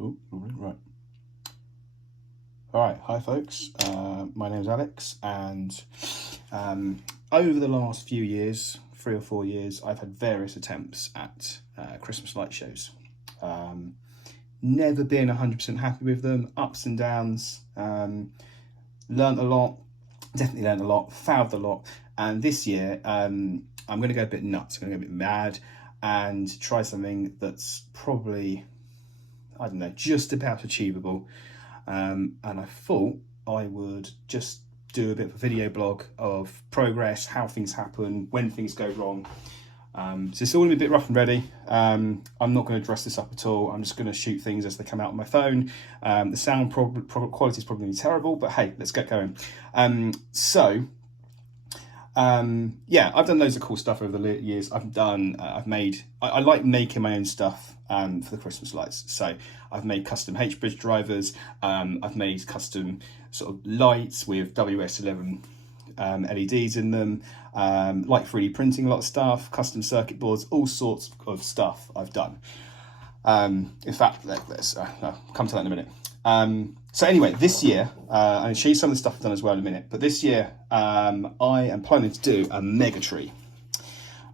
Oh, right. All right, hi folks. My name's Alex, and over the last few years, 3 or 4 years, I've had various attempts at Christmas light shows. Never been 100% happy with them, ups and downs. Learned a lot, definitely learned a lot, fouled a lot, and this year I'm going to go a bit nuts. I'm going to go a bit mad and try something that's probably, I don't know, just about achievable. And I thought I would just do a bit of a video blog of progress, how things happen, when things go wrong. So it's all going to be a bit rough and ready. I'm not going to dress this up at all. I'm just going to shoot things as they come out on my phone. The sound quality is probably terrible, but hey, let's get going. Yeah, I've done loads of cool stuff over the years. I like making my own stuff for the Christmas lights. So I've made custom H-bridge drivers. I've made custom sort of lights with WS11 LEDs in them. Like 3D printing a lot of stuff, custom circuit boards, all sorts of stuff I've done. In fact, let's come to that in a minute. So anyway, this year, I'm going to show you some of the stuff I've done as well in a minute, but this year I am planning to do a mega tree.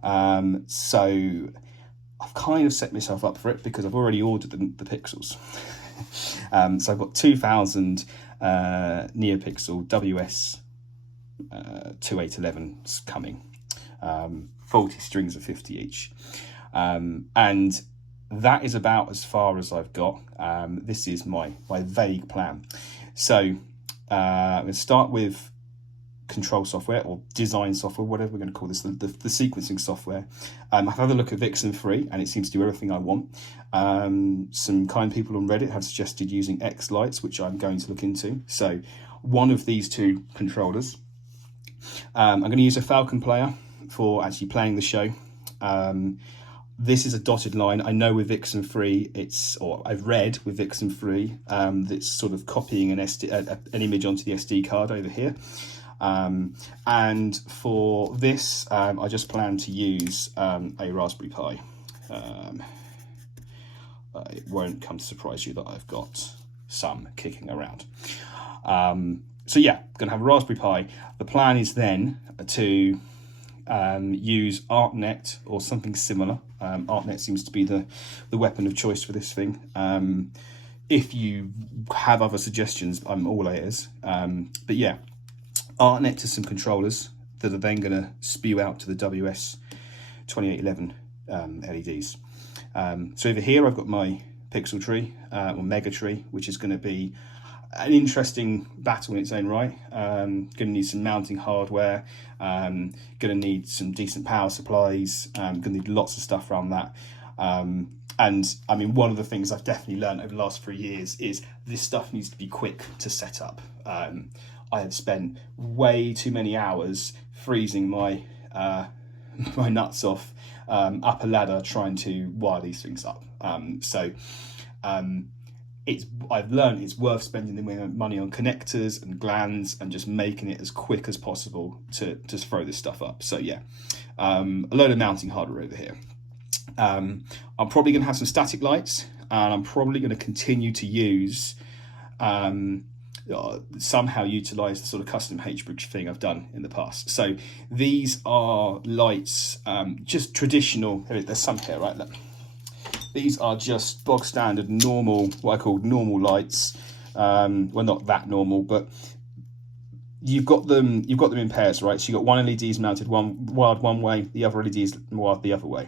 So I've kind of set myself up for it because I've already ordered the pixels. So I've got 2000 NeoPixel WS 2811s coming, 40 strings of 50 each, and that is about as far as I've got. This is my vague plan. So I'm going to start with control software or design software, whatever we're going to call this, the sequencing software. I've had a look at Vixen 3 and it seems to do everything I want. Some kind people on Reddit have suggested using X lights, which I'm going to look into. So one of these two controllers. I'm going to use a Falcon player for actually playing the show. This is a dotted line. I know with Vixen 3, I've read with Vixen 3, that's sort of copying an image onto the SD card over here. And for this, I just plan to use a Raspberry Pi. It won't come to surprise you that I've got some kicking around. So yeah, going to have a Raspberry Pi. The plan is then to use ArtNet or something similar. ArtNet seems to be the weapon of choice for this thing. If you have other suggestions, I'm all ears. But yeah, ArtNet to some controllers that are then going to spew out to the WS 2811 LEDs. So over here I've got my pixel tree or mega tree, which is going to be an interesting battle in its own right. Going to need some mounting hardware, going to need some decent power supplies, going to need lots of stuff around that. And I mean, one of the things I've definitely learned over the last 3 years is this stuff needs to be quick to set up. I have spent way too many hours freezing my my nuts off up a ladder trying to wire these things up. I've learned it's worth spending the money on connectors and glands and just making it as quick as possible to throw this stuff up. So yeah, a load of mounting hardware over here. I'm probably going to have some static lights, and I'm probably going to continue to use somehow utilize the sort of custom H-bridge thing I've done in the past. So these are lights, just traditional. There's some here, right? Look. These are just bog standard normal, what I call normal lights. Well, not that normal, but you've got them in pairs, right? So you've got one LED is mounted wired one way, the other LED is wired the other way.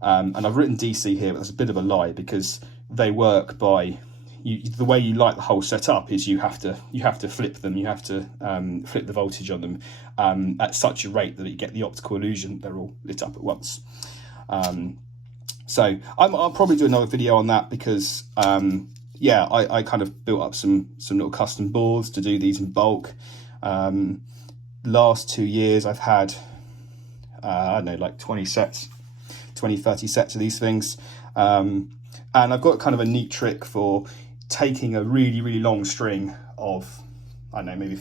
And I've written DC here, but that's a bit of a lie because they work by the way you light the whole setup is you have to flip them, you have to flip the voltage on them at such a rate that you get the optical illusion they're all lit up at once. So I'll probably do another video on that because, yeah, I kind of built up some little custom boards to do these in bulk. Last 2 years I've had, I don't know, like 20, 30 sets of these things. And I've got kind of a neat trick for taking a really, really long string of, I don't know,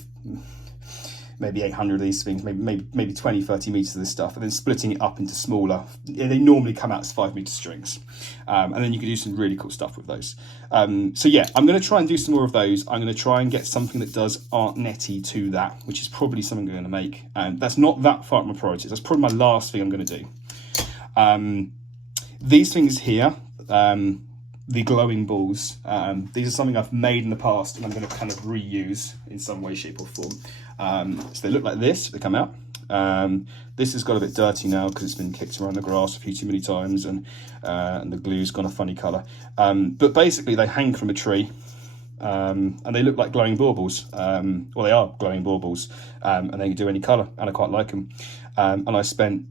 maybe 800 of these things, maybe 20, 30 meters of this stuff, and then splitting it up into smaller. They normally come out as 5-meter strings, and then you can do some really cool stuff with those. So yeah, I'm going to try and do some more of those. I'm going to try and get something that does ArtNet-y to that, which is probably something I'm going to make. And that's not that far up my priorities. That's probably my last thing I'm going to do. These things here, the glowing balls, these are something I've made in the past and I'm going to kind of reuse in some way, shape or form. So they look like this, they come out. This has got a bit dirty now because it's been kicked around the grass a few too many times, and the glue's gone a funny colour. But basically they hang from a tree, and they look like glowing baubles. Well, they are glowing baubles, and they can do any colour, and I quite like them. And I spent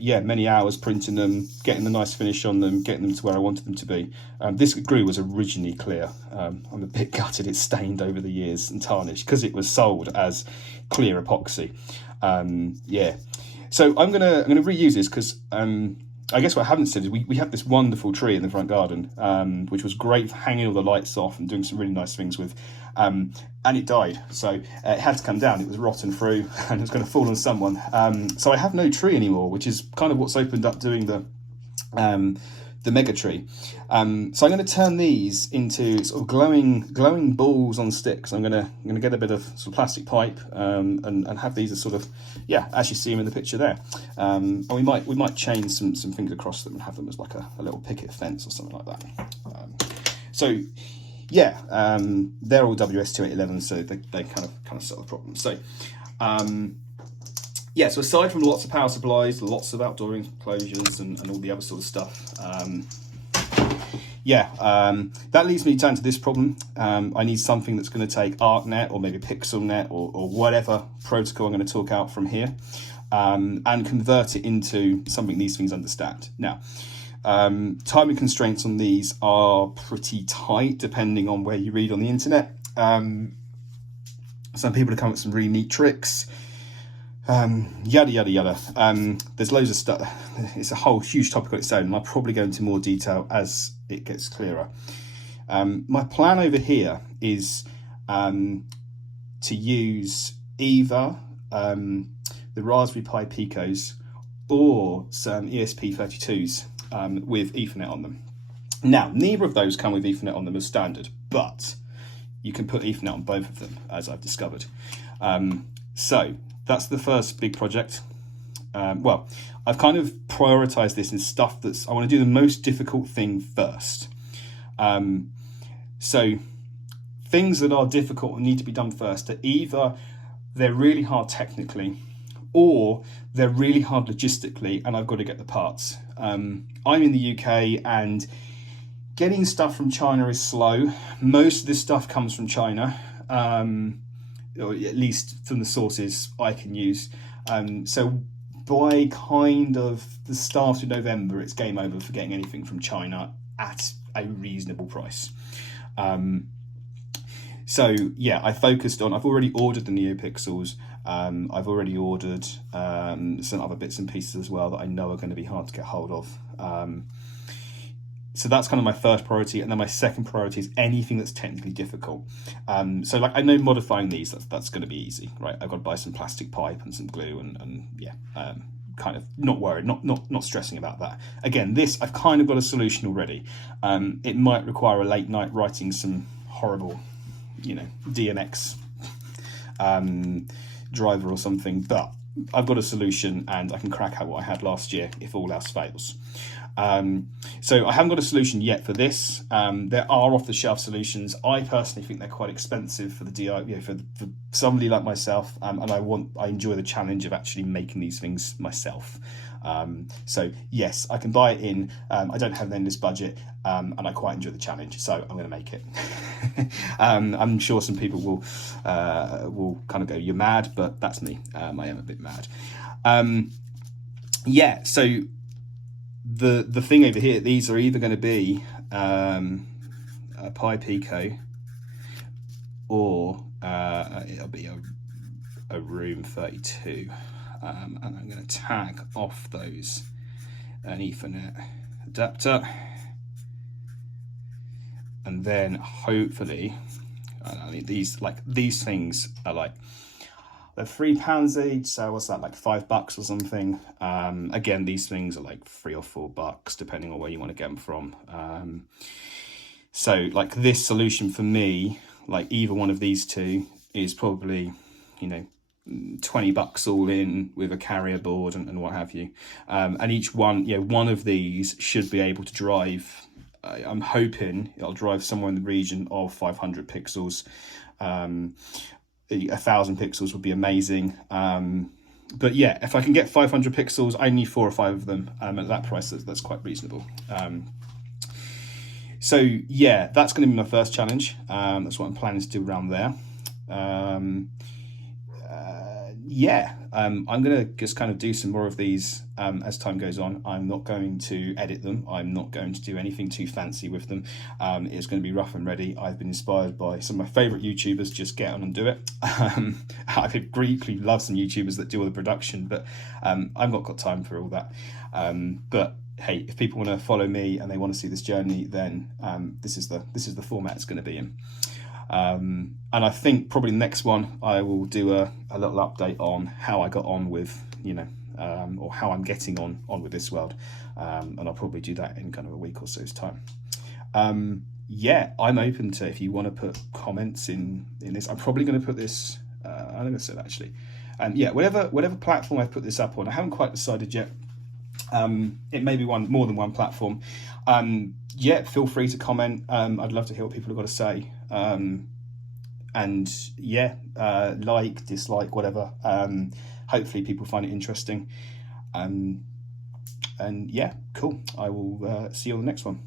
many hours printing them, getting the nice finish on them, getting them to where I wanted them to be. This glue was originally clear. I'm a bit gutted it's stained over the years and tarnished because it was sold as clear epoxy. So I'm gonna reuse this because I guess what I haven't said is we had this wonderful tree in the front garden, which was great for hanging all the lights off and doing some really nice things with. And it died, so it had to come down. It was rotten through and it was going to fall on someone. So I have no tree anymore, which is kind of what's opened up doing the mega tree. So I'm going to turn these into sort of glowing balls on sticks. I'm going to get a bit of sort of plastic pipe and have these as sort of, as you see them in the picture there. And we might chain some things across them and have them as like a little picket fence or something like that. They're all WS2811, so they kind of solve the problem. So so aside from lots of power supplies, lots of outdoor enclosures and all the other sort of stuff, that leads me down to this problem. I need something that's going to take ArtNet or maybe PixelNet or whatever protocol I'm going to talk out from here, and convert it into something these things understand. Now, timing constraints on these are pretty tight depending on where you read on the internet. Some people have come up with some really neat tricks. Yada yada yada. There's loads of stuff. It's a whole huge topic on its own, and I'll probably go into more detail as it gets clearer. My plan over here is to use either the Raspberry Pi Picos or some ESP32s with Ethernet on them. Now, neither of those come with Ethernet on them as standard, but you can put Ethernet on both of them, as I've discovered. So that's the first big project. I've kind of prioritized this in stuff I want to do the most difficult thing first. So things that are difficult and need to be done first are either they're really hard technically or they're really hard logistically and I've got to get the parts. I'm in the UK and getting stuff from China is slow. Most of this stuff comes from China, or at least from the sources I can use. So by kind of the start of November, it's game over for getting anything from China at a reasonable price. I focused on, I've already ordered the NeoPixels. I've already ordered some other bits and pieces as well that I know are going to be hard to get hold of. So that's kind of my first priority, and then my second priority is anything that's technically difficult. So like I know modifying these, that's going to be easy, right? I've got to buy some plastic pipe and some glue, and kind of not worried, not stressing about that. Again, this I've kind of got a solution already. It might require a late night writing some horrible, DMX driver or something, but I've got a solution and I can crack out what I had last year if all else fails. So I haven't got a solution yet for this. There are off-the-shelf solutions. I personally think they're quite expensive for the DIY, for somebody like myself, and I enjoy the challenge of actually making these things myself. So yes, I can buy it in. I don't have an endless budget, and I quite enjoy the challenge, so I'm going to make it. I'm sure some people will kind of go, "You're mad," but that's me. I am a bit mad. So the thing over here, these are either going to be a Pi Pico or it'll be a Room 32. And I'm going to tag off those an Ethernet adapter, and then hopefully these things are like, They're £3 each, so what's that, like $5 or something? Again, these things are like $3 or $4, depending on where you want to get them from. So like this solution for me, like either one of these two is probably, you know, $20 all in with a carrier board and what have you. And each one, you know, one of these should be able to drive, I'm hoping it'll drive somewhere in the region of 500 pixels. 1,000 pixels would be amazing. But yeah, if I can get 500 pixels, I need 4 or 5 of them. At that price, that's quite reasonable. So yeah, that's going to be my first challenge. That's what I'm planning to do around there. I'm going to just kind of do some more of these as time goes on. I'm not going to edit them. I'm not going to do anything too fancy with them. It's going to be rough and ready. I've been inspired by some of my favourite YouTubers. Just get on and do it. I deeply love some YouTubers that do all the production, but I've not got time for all that. But hey, if people want to follow me and they want to see this journey, then this is the format it's going to be in. And I think probably the next one I will do a little update on how I got on with, you know, or how I'm getting on with this world. And I'll probably do that in kind of a week or so's time. Yeah, I'm open to, if you want to put comments in this. I'm probably going to put this, I'm going to say that actually. Yeah, whatever platform I've put this up on, I haven't quite decided yet. It may be more than one platform. Yeah, feel free to comment. I'd love to hear what people have got to say. And yeah, like, dislike, whatever. Hopefully people find it interesting. And yeah, cool. I will see you on the next one.